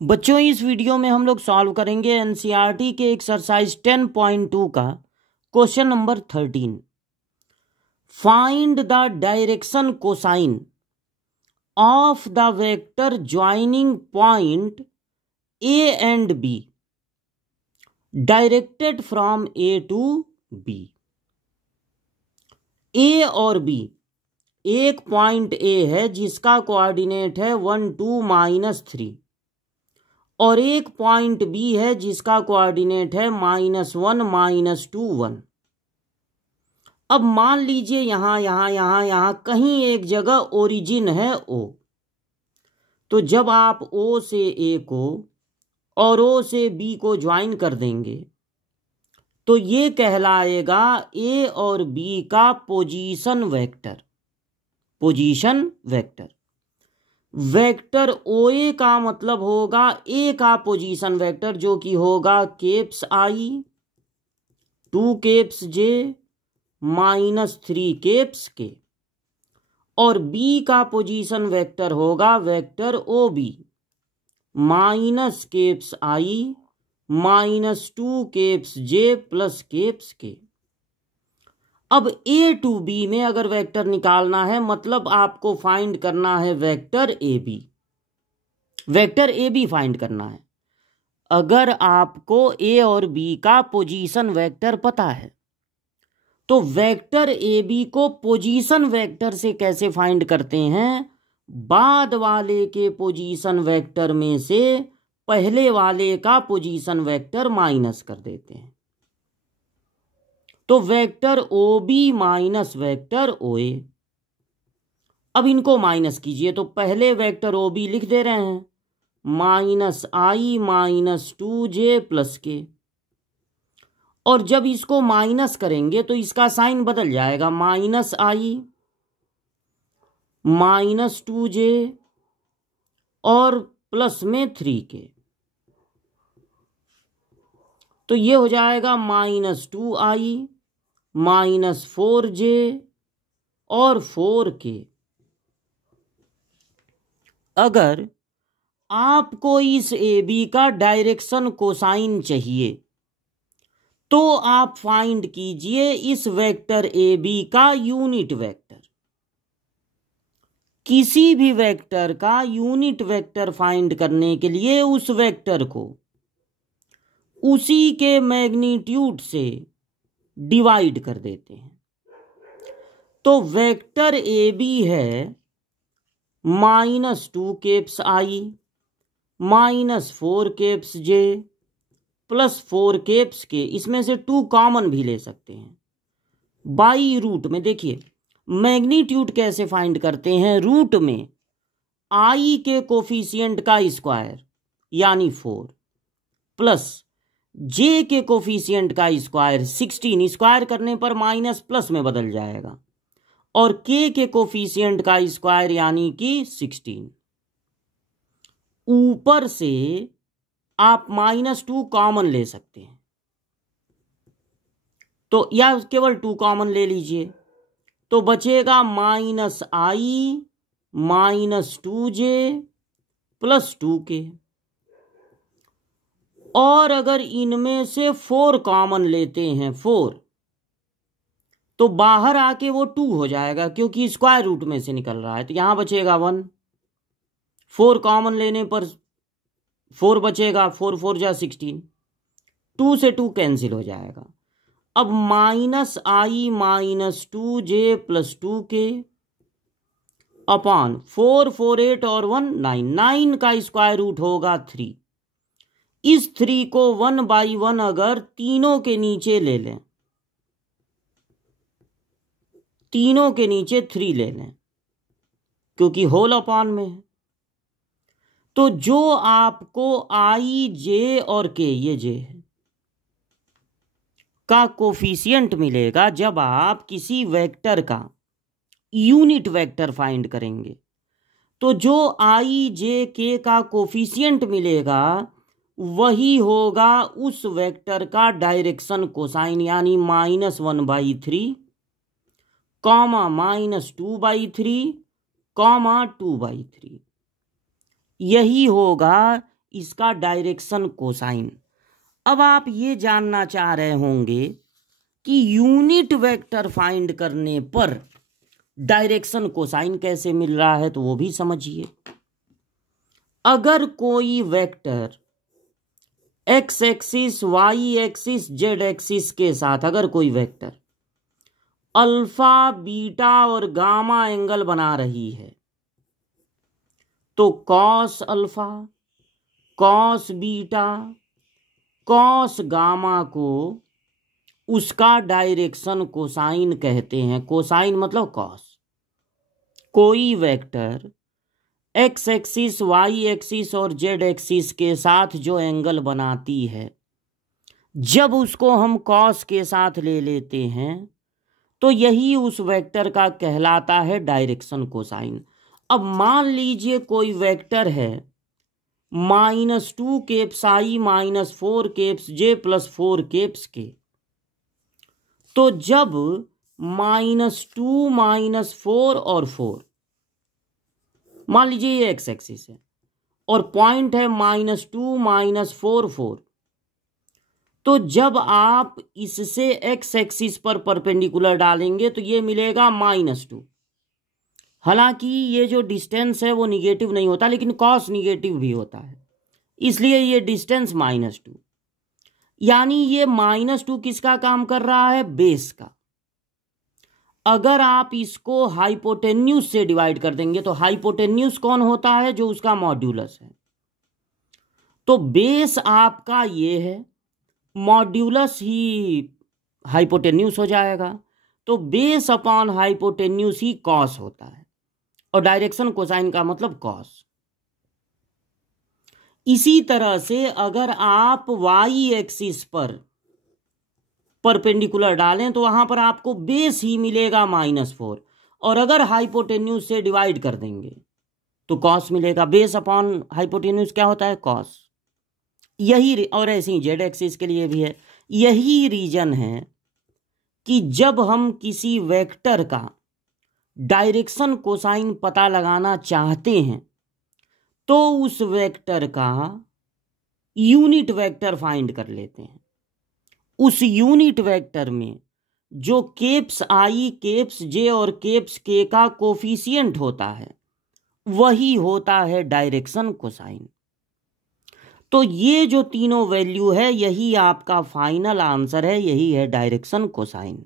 बच्चों, इस वीडियो में हम लोग सॉल्व करेंगे एनसीईआरटी के एक्सरसाइज 10.2 का question number 13। Find the direction cosine of the vector joining point A and B directed from A to B. A और बी, एक पॉइंट ए है जिसका कोऑर्डिनेट है 1 2 -3 और एक पॉइंट बी है जिसका कोऑर्डिनेट है -1 -2 1। अब मान लीजिए यहां कहीं एक जगह ओरिजिन है ओ, तो जब आप ओ से ए को और ओ से बी को ज्वाइन कर देंगे तो ये कहलाएगा ए और बी का position vector. Position vector vector O A का मतलब होगा ए का पोजीशन वेक्टर, जो कि होगा caps I 2 caps J -3 caps K, और बी का पोजीशन वेक्टर होगा vector O B minus caps I -2 caps J plus caps K. अब ए टू बी में अगर वेक्टर निकालना है, मतलब आपको फाइंड करना है vector A B. Vector A B find करना है। अगर आपको ए और बी का पोजीशन वेक्टर पता है तो वेक्टर ए बी को पोजीशन वेक्टर से कैसे फाइंड करते हैं? बाद वाले के पोजीशन वेक्टर में से पहले वाले का पोजीशन वेक्टर माइनस कर देते हैं। तो vector O B minus vector O A. अब इनको माइनस कीजिए, तो पहले वेक्टर ओ बी लिख दे रहे हैं -i -2 जे प्लस के, और जब इसको माइनस करेंगे तो इसका साइन बदल जाएगा -i -2 जे और प्लस में 3 के, तो ये हो जाएगा -2i -4 जे और 4 के। अगर आपको इस ए बी का डायरेक्शन कोसाइन चाहिए तो आप फाइंड कीजिए इस वेक्टर ए बी का यूनिट वेक्टर। किसी भी वेक्टर का यूनिट वेक्टर फाइंड करने के लिए उस वेक्टर को उसी के मैग्नीट्यूड से डिवाइड कर देते हैं। तो वेक्टर ए बी है -2 केप्स आई -4 केप्स जे प्लस 4 केप्स के, इसमें से 2 कॉमन भी ले सकते हैं। बाई रूट में देखिए मैग्नीट्यूड कैसे फाइंड करते हैं। रूट में आई के कोफिशिएंट का स्क्वायर यानी 4 प्लस जे के कोफिशिएंट का स्क्वायर 16, स्क्वायर करने पर माइनस प्लस में बदल जाएगा, और के कोफिशिएंट का स्क्वायर यानी कि 16। ऊपर से आप -2 कॉमन ले सकते हैं, तो या केवल 2 कॉमन ले लीजिए, तो बचेगा -i -2 जे प्लस 2 के। और अगर इनमें से 4 कॉमन लेते हैं 4, तो बाहर आके वो 2 हो जाएगा क्योंकि स्क्वायर रूट में से निकल रहा है, तो यहां बचेगा 1। 4 कॉमन लेने पर 4 बचेगा, 4 4 जा 16, 2 से 2 कैंसिल हो जाएगा। अब -i -2 जे प्लस 2 के अपॉन 4 4 8 और 1 9, 9 का स्क्वायर रूट होगा 3। इस 3 को 1/1 अगर तीनों के नीचे ले लें, तीनों के नीचे 3 ले लें क्योंकि होल अपॉन में है, तो जो आपको आई जे और के, ये जे है, का कोफिशिएंट मिलेगा जब आप किसी वेक्टर का यूनिट वेक्टर फाइंड करेंगे, तो जो आई जे के का कोफिशिएंट मिलेगा वही होगा उस वेक्टर का डायरेक्शन कोसाइन, यानी -1/3 -2/3 2/3। यही होगा इसका डायरेक्शन कोसाइन। अब आप ये जानना चाह रहे होंगे कि यूनिट वेक्टर फाइंड करने पर डायरेक्शन कोसाइन कैसे मिल रहा है, तो वो भी समझिए। अगर कोई vector x axis, y axis, z axis के साथ अगर कोई वेक्टर अल्फा, बीटा और गामा एंगल बना रही है, तो cos alpha, cos beta, cos gamma को उसका डायरेक्शन कोसाइन कहते हैं। कोसाइन मतलब कॉस। कोई vector x axis, y axis और जेड एक्सिस के साथ जो एंगल बनाती है, जब उसको हम कॉस के साथ ले लेते हैं तो यही उस वेक्टर का कहलाता है डायरेक्शन कोसाइन। अब मान लीजिए कोई वेक्टर है -2 केप्स आई -4 केप्स जे +4 केप्स के, तो जब -2 -4 और 4, मान लीजिए ये एक्स एक्सिस है और पॉइंट है -2 -4 4, तो जब आप इससे एक्स एक्सिस पर परपेंडिकुलर डालेंगे तो ये मिलेगा -2। हालांकि ये जो डिस्टेंस है वो निगेटिव नहीं होता, लेकिन कॉस निगेटिव भी होता है, इसलिए ये डिस्टेंस -2। यानी ये -2 किसका काम कर रहा है? बेस का। अगर आप इसको हाइपोटेन्यूज से डिवाइड कर देंगे तो हाइपोटेन्यूज कौन होता है? जो उसका मॉड्यूलस है। तो बेस आपका ये है, मॉड्यूलस ही हाइपोटेन्यूज हो जाएगा, तो बेस अपॉन हाइपोटेन्यूज ही कॉस होता है, और डायरेक्शन कोसाइन का मतलब कॉस। इसी तरह से अगर आप वाई एक्सिस पर परपेंडिकुलर डालें तो वहां पर आपको बेस ही मिलेगा -4, और अगर हाइपोटेन्यूज से डिवाइड कर देंगे तो कॉस मिलेगा। बेस अपॉन हाइपोटेन्यूज क्या होता है? कॉस। यही, और ऐसे ही जेड एक्सिस के लिए भी है। यही रीजन है कि जब हम किसी वेक्टर का डायरेक्शन कोसाइन पता लगाना चाहते हैं तो उस वेक्टर का यूनिट वेक्टर फाइंड कर लेते हैं। उस यूनिट वेक्टर में जो केप्स आई, केप्स जे और केप्स के का कोफिशिएंट होता है, वही होता है डायरेक्शन कोसाइन। तो ये जो तीनों वैल्यू है, यही आपका फाइनल आंसर है, यही है डायरेक्शन कोसाइन।